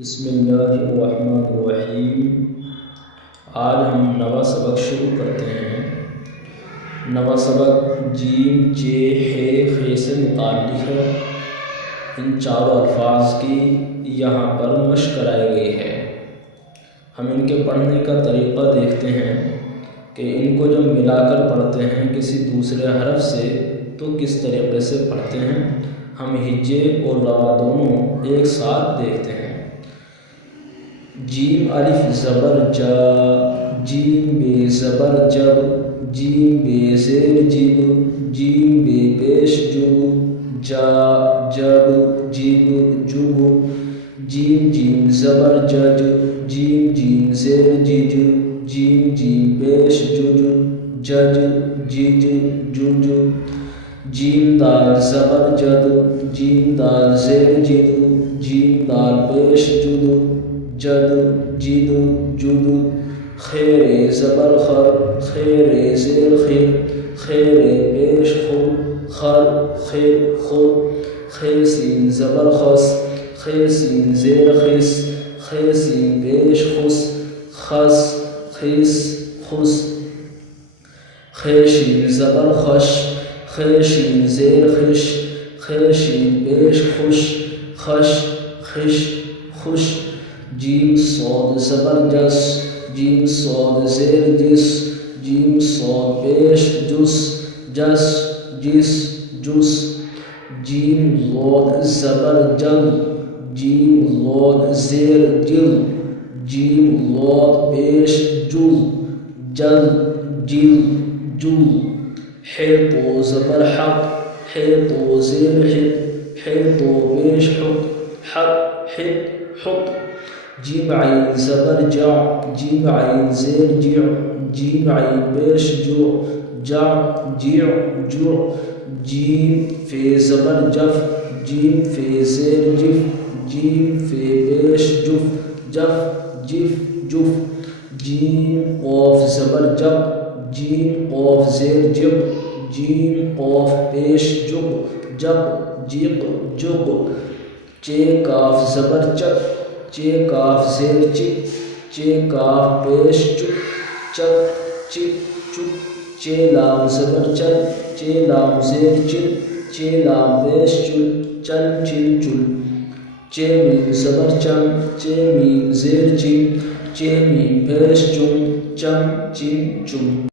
بسم اللہ الرحمن الرحیم۔ آج ہم نوا سبق شروع کرتے ہیں۔ نوا سبق جیم ج ح سے متعلق ہے۔ ان چاروں الفاظ کی یہاں پر مشق کرائی گئی ہے۔ ہم ان کے پڑھنے کا طریقہ دیکھتے ہیں کہ ان کو جب ملا کر پڑھتے ہیں کسی دوسرے حرف سے تو کس طریقے سے پڑھتے ہیں۔ ہم ہجے اور روا دونوں ایک ساتھ دیکھتے ہیں۔ جیم الف زبر جا، جیم بے زبر جب، جیم بے زیر جب، جیم بے پیش جب، جا جب جب جب، جیم جیم زبر جج، جیم جیم زیر جج، جیم جیم پیش جج، جج جج جج، جیم دال زبر جد، جیم دال زیر جد، جیم دال پیش جد، جد جد جد، خیر زبر خر، خیر زیر خیر، خیر پیش خر، خر خیر خر، خیر سین زبر خس، خیر سین زیر خس، خیر سین پیش خس، خس خس خس، خیر شین زبر خش، خیر شین زیر خش، خیر شین پیش خوش، خش خش خوش، جیم صاد زبر جس، جیم صاد زیر جس، جیم صاد پیش جس، جس جس جس، جیم ضاد زبر جل، جیم ضاد زیر جل، جیم ضاد پیش جل، جل جل جل، ح تو زبر حق، ح تو زیر حق، ح تو پیش حق، حق حق حق، جیم عین زبر جع، جیم عین زیر جع، جیم عین پیش جع، جع جع جع، جیم فے زبر جف، جیم فے زیر جف، جیم فے پیش جف، جف جف جف، جیم قاف زبر جب، جیم قاف زیر جب، جیم قاف پیش جب، جب جق جق، چے کاف زبر چک، چے کاف زیر چک، چے کاف پیش چک، چک چک چک، چے لام زبر چل، چے لام زیر چل، چے لام پیش چل، چل چل چل، چے میم زبر چم، چے میم زیر چم، چے میم پیش چم، چم چم چم۔